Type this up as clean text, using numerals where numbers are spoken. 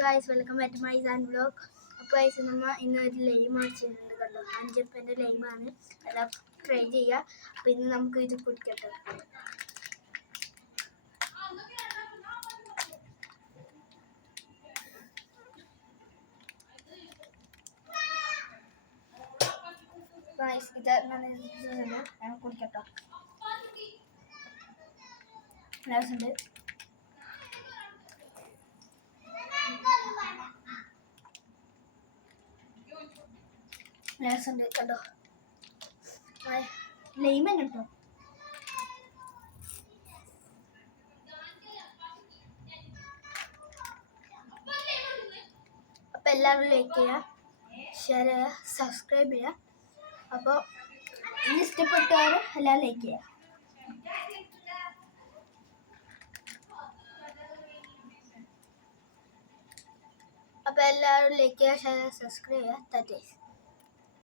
Guys, welcome back to my San vlog. അപ്പോൾ guys, നമ്മൾ ഇന്നൊരു ലൈം അടിച്ചിട്ടുണ്ട് കണ്ടോ. 5 രൂപേൻ്റെ ലൈമാണ്. എല്ലാം ട്രൈ ചെയ്യുക. അപ്പോൾ ഇന്ന് നമുക്ക് ഇത് കുടിക്കട്ടെ. ഗായ്സ്, ഇത് ഞാൻ കുടിക്കട്ടോ. ഉണ്ട് ഉണ്ട് കണ്ടോ. ലൈമൻ കേട്ടോ. അപ്പോൾ എല്ലാവരും ലൈക്ക് ചെയ്യുക, ഷെയർ ചെയ്യുക, സബ്സ്ക്രൈബ് ചെയ്യുക. അപ്പോൾ ഇനി ഇഷ്ടപ്പെട്ടവർ എല്ലാവരും ലൈക്ക് ചെയ്യുക. അപ്പോൾ എല്ലാവരും ലൈക്ക് ചെയ്യുക, ഷെയർ ചെയ്യുക, സബ്സ്ക്രൈബ് ചെയ്യുക.